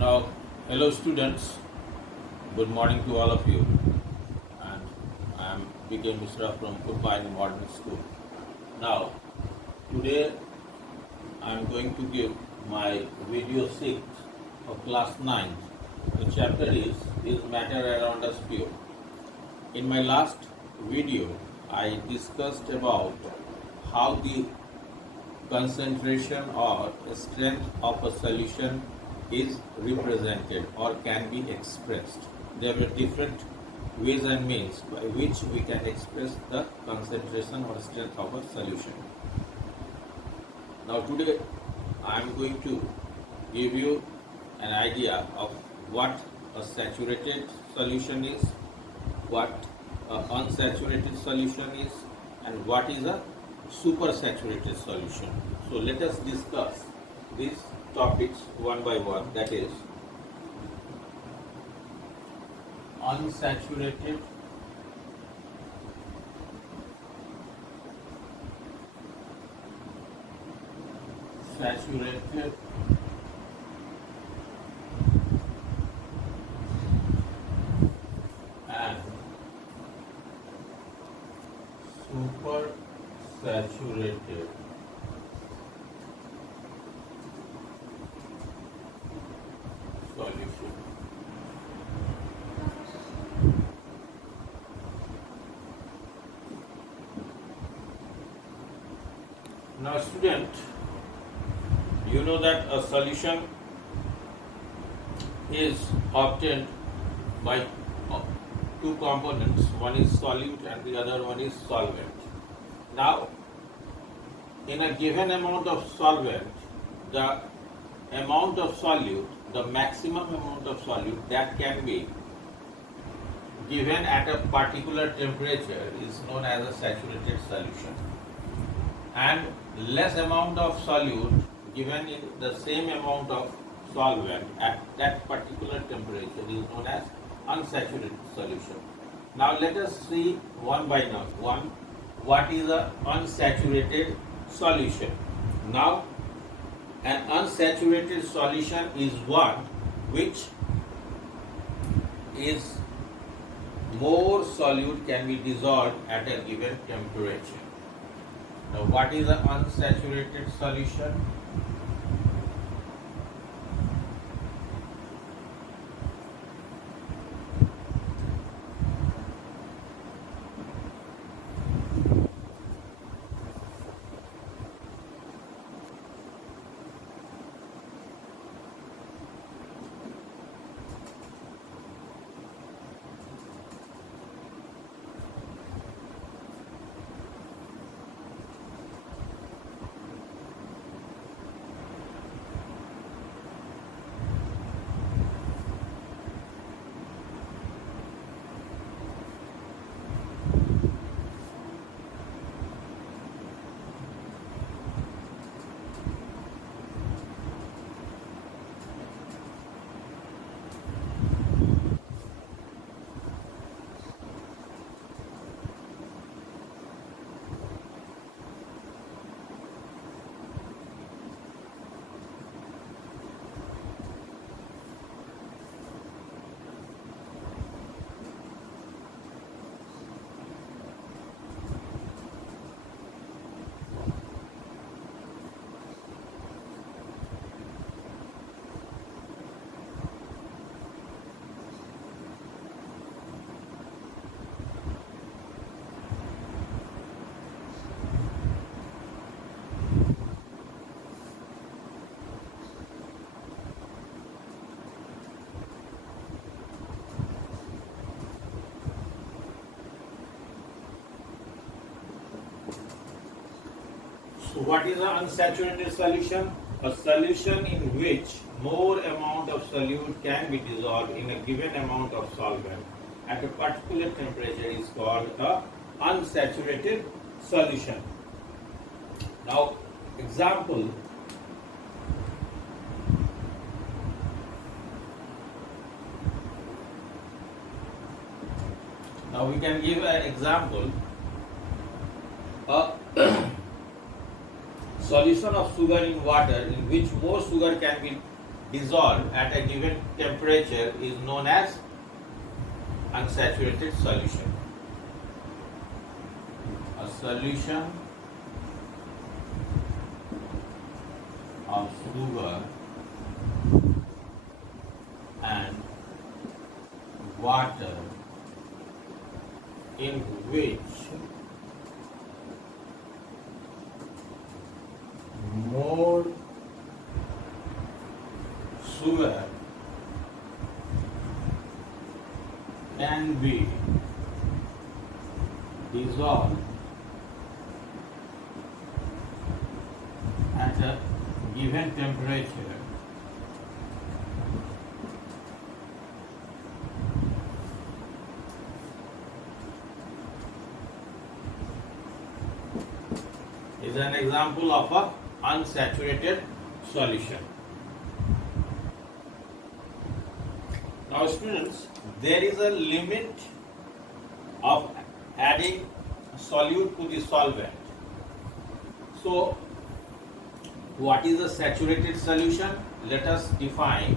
Now, hello students, good morning to all of you. And I am PK Mishra from Purpine Modern School. Now, today I am going to give my video 6 of class 9. The chapter is Matter Around Us Pure. In my last video, I discussed about how the concentration or strength of a solution is represented or can be expressed. There are different ways and means by which we can express the concentration or strength of a solution. Now today I am going to give you an idea of what a saturated solution is, what an unsaturated solution is, and what is a supersaturated solution. So let us discuss these topics one by one. That is unsaturated saturated and super saturated solution. Now student, you know that a solution is obtained by two components, one is solute and the other one is solvent. Now, in a given amount of solvent, the amount of solute, the maximum amount of solute that can be given at a particular temperature is known as a saturated solution. And less amount of solute given in the same amount of solvent at that particular temperature is known as unsaturated solution. Now let us see one by one what is a unsaturated solution. Now an unsaturated solution is one which is more solute can be dissolved at a given temperature. Now what is an unsaturated solution? So what is an unsaturated solution? A solution in which more amount of solute can be dissolved in a given amount of solvent at a particular temperature is called a unsaturated solution. Now, example. Now we can give an example. A solution of sugar in water in which more sugar can be dissolve at a given temperature is known as unsaturated solution. A solution of sugar and water in which more sugar can be dissolved at a given temperature is an example of a unsaturated solution. Now students, there is a limit of adding solute to the solvent. So what is a saturated solution? Let us define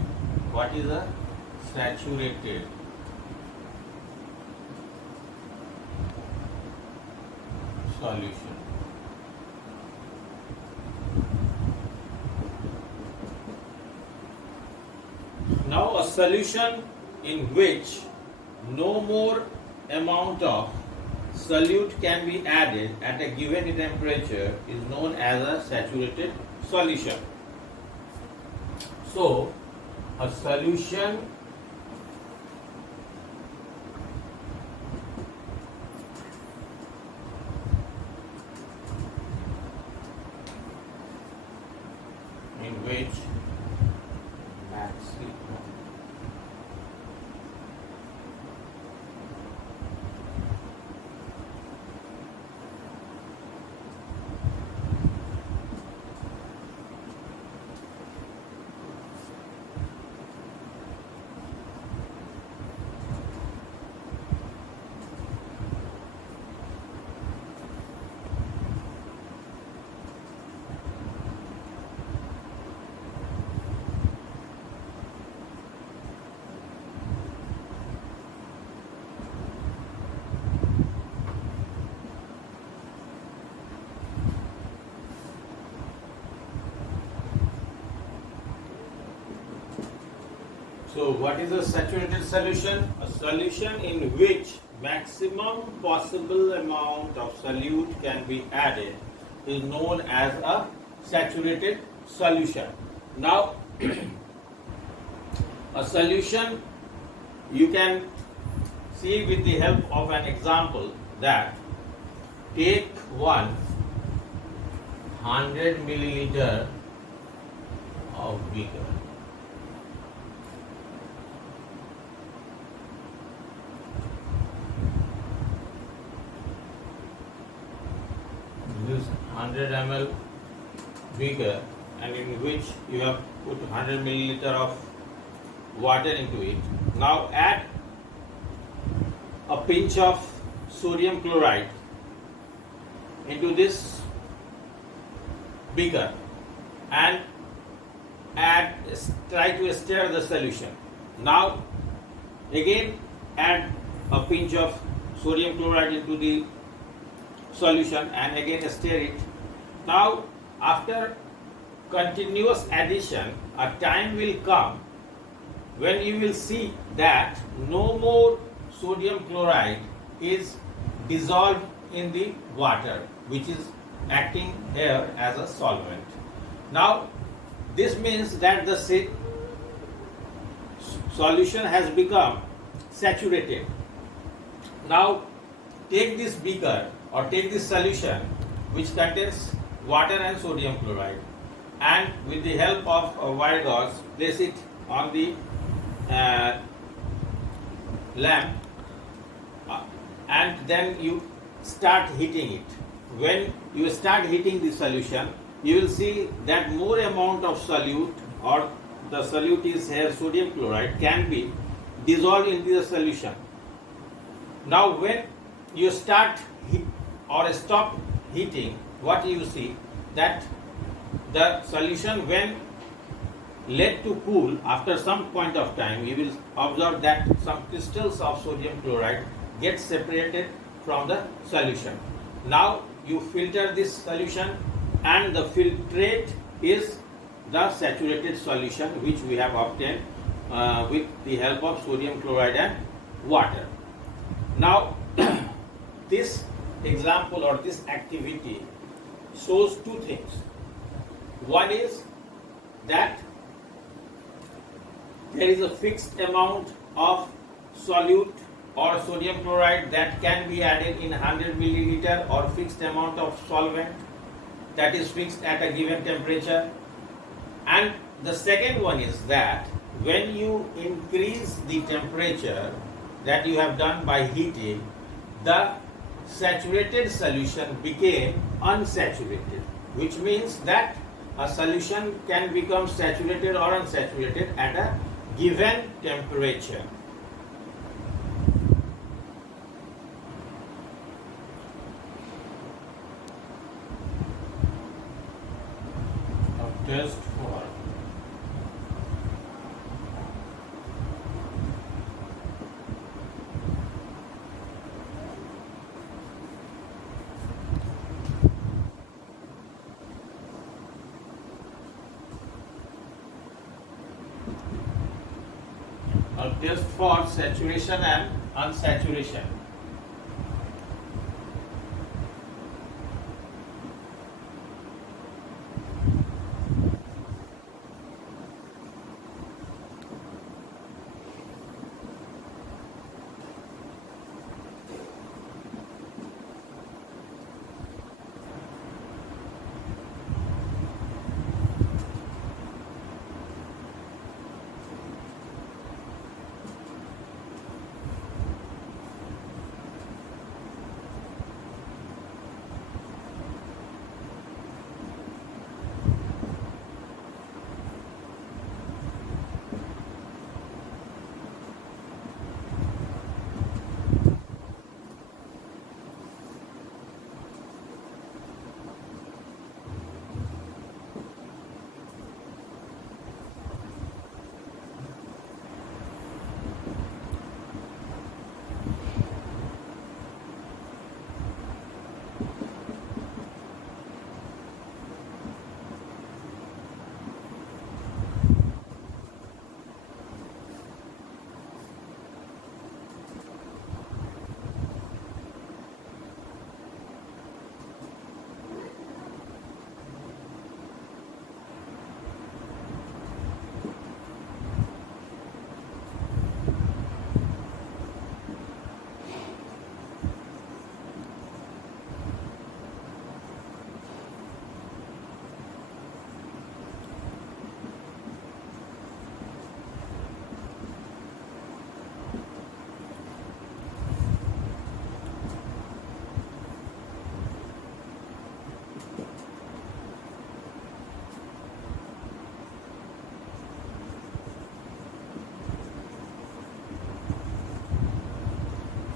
what is a saturated solution. Now a solution in which no more amount of solute can be added at a given temperature is known as a saturated solution. So a solution in which maximum So what is a saturated solution? A solution in which maximum possible amount of solute can be added is known as a saturated solution. Now a solution you can see with the help of an example that take 100 milliliter of beaker. This 100 ml beaker, and in which you have put 100 milliliter of water into it. Now add a pinch of sodium chloride into this beaker and try to stir the solution. Now again add a pinch of sodium chloride into the solution and again stir it. Now after continuous addition, a time will come when you will see that no more sodium chloride is dissolved in the water, which is acting here as a solvent. Now this means that the solution has become saturated. Now take this beaker or take this solution which contains water and sodium chloride, and with the help of a wire gauze place it on the lamp, and then you start heating it. When you start heating the solution, you will see that more amount of solute, or the solute is here sodium chloride, can be dissolved into the solution. Now when you start or stop heating, what you see that the solution, when let to cool, after some point of time, you will observe that some crystals of sodium chloride get separated from the solution. Now you filter this solution, and the filtrate is the saturated solution which we have obtained with the help of sodium chloride and water. Now this example or this activity shows two things. One is that there is a fixed amount of solute or sodium chloride that can be added in 100 milliliter, or fixed amount of solvent that is fixed at a given temperature. And the second one is that when you increase the temperature that you have done by heating, the saturated solution became unsaturated, which means that a solution can become saturated or unsaturated at a given temperature. Now test for saturation and unsaturation.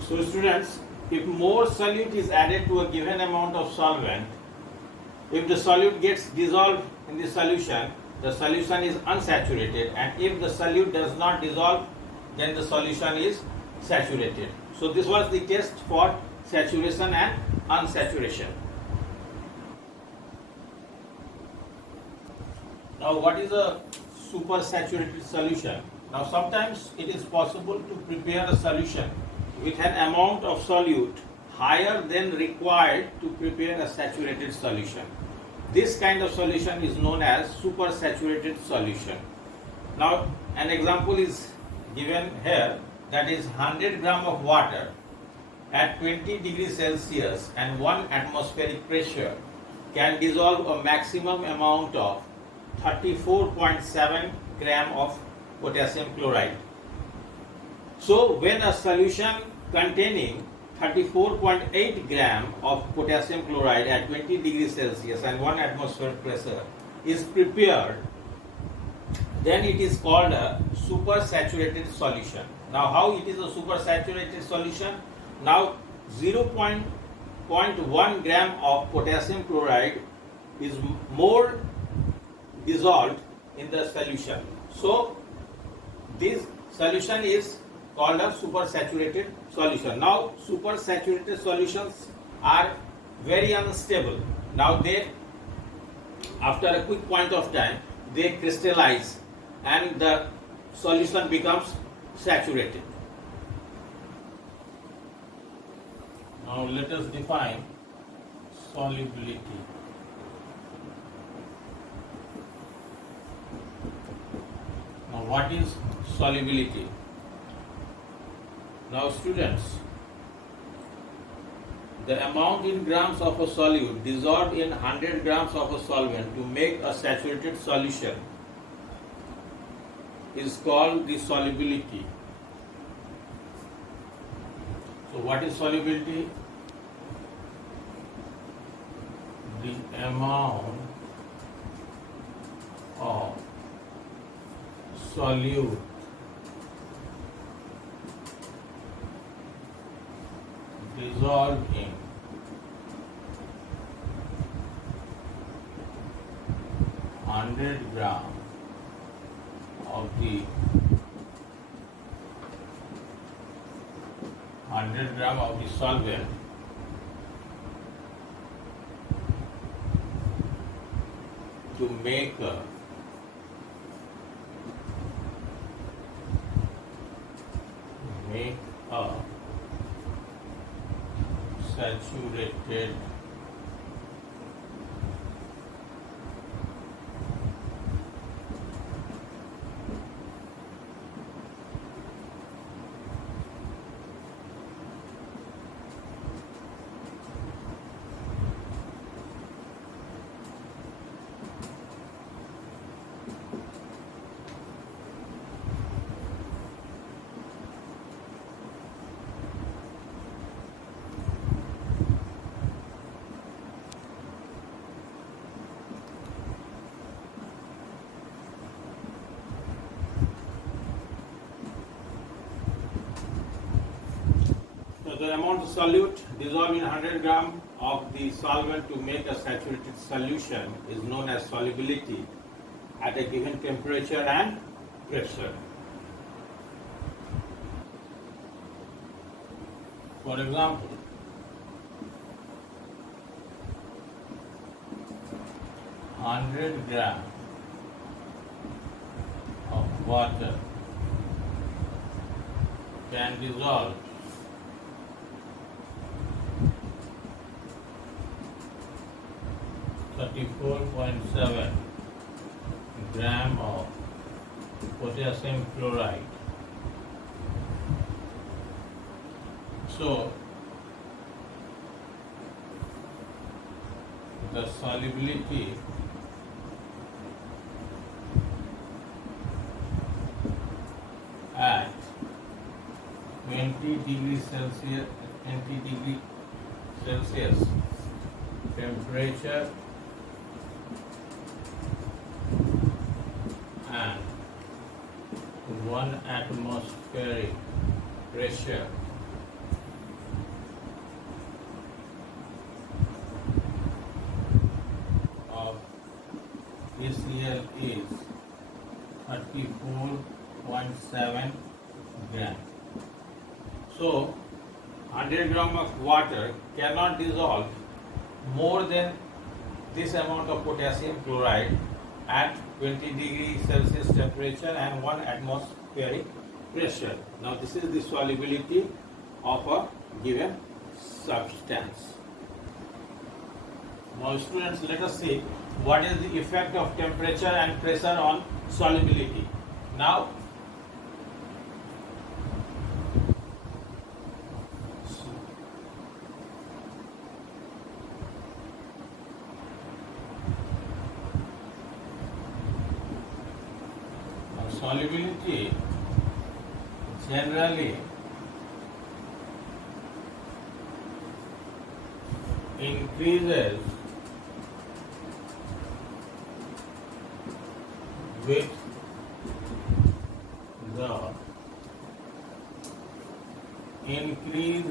So students, if more solute is added to a given amount of solvent, if the solute gets dissolved in the solution is unsaturated, and if the solute does not dissolve, then the solution is saturated. So this was the test for saturation and unsaturation. Now what is a supersaturated solution? Now sometimes it is possible to prepare a solution with an amount of solute higher than required to prepare a saturated solution. This kind of solution is known as supersaturated solution. Now an example is given here, that is 100 gram of water at 20 degrees Celsius and 1 atmospheric pressure can dissolve a maximum amount of 34.7 gram of potassium chloride. So when a solution containing 34.8 gram of potassium chloride at 20 degrees Celsius and 1 atmospheric pressure is prepared, then it is called a supersaturated solution. Now how it is a supersaturated solution? Now 0.1 gram of potassium chloride is more dissolved in the solution. So this solution is called a supersaturated solution. Now supersaturated solutions are very unstable. Now they, after a quick point of time, they crystallize and the solution becomes saturated. Now let us define solubility. Now what is solubility? Now students, the amount in grams of a solute dissolved in 100 grams of a solvent to make a saturated solution is called the solubility. So what is solubility? The amount of solute dissolved in 100 grams of the 100 gram of the solvent to make a saturated the amount of solute dissolved in 100 gram of the solvent to make a saturated solution is known as solubility at a given temperature and pressure. For example, hundred gram of water can dissolve 34.7 gram of potassium chloride. So the solubility at 20 degrees Celsius temperature and 1 atmospheric pressure of HCl is 34.7 gram. So 100 gram of water cannot dissolve more than this amount of potassium chloride at 20 degrees Celsius temperature and 1 atmospheric pressure. Now this is the solubility of a given substance. Now students, let us see what is the effect of temperature and pressure on solubility. Now solubility generally increases with the increase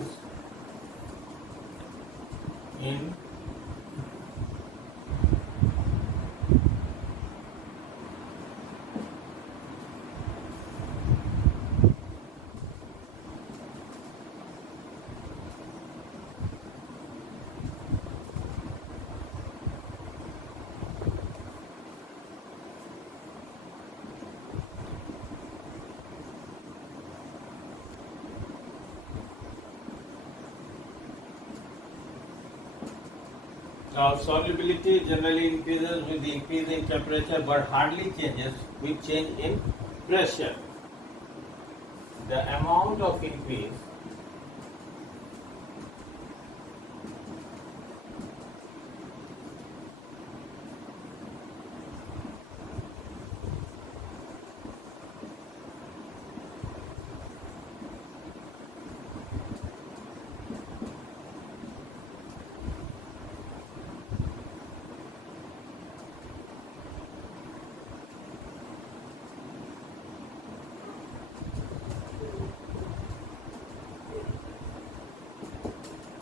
in Now solubility generally increases with the increase in temperature but hardly changes with change in pressure. The amount of increase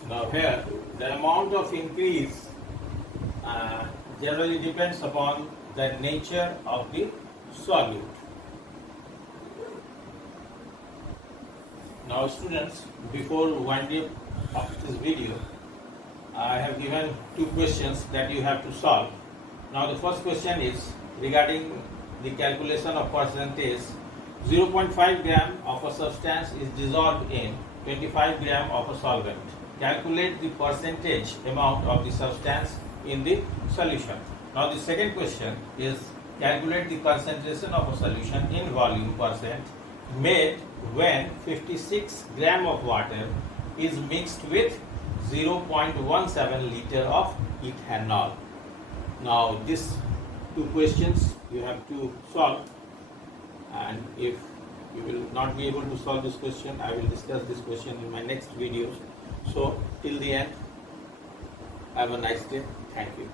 now here the amount of increase generally depends upon the nature of the solute. Now students, before winding up this video, I have given two questions that you have to solve. Now the first question is regarding the calculation of percentage. 0.5 gram of a substance is dissolved in 25 gram of a solvent. Calculate the percentage amount of the substance in the solution. Now the second question is calculate the concentration of a solution in volume percent made when 56 gram of water is mixed with 0.17 liter of ethanol. Now these two questions you have to solve, and if you will not be able to solve this question, I will discuss this question in my next videos. So till the end, have a nice day. Thank you.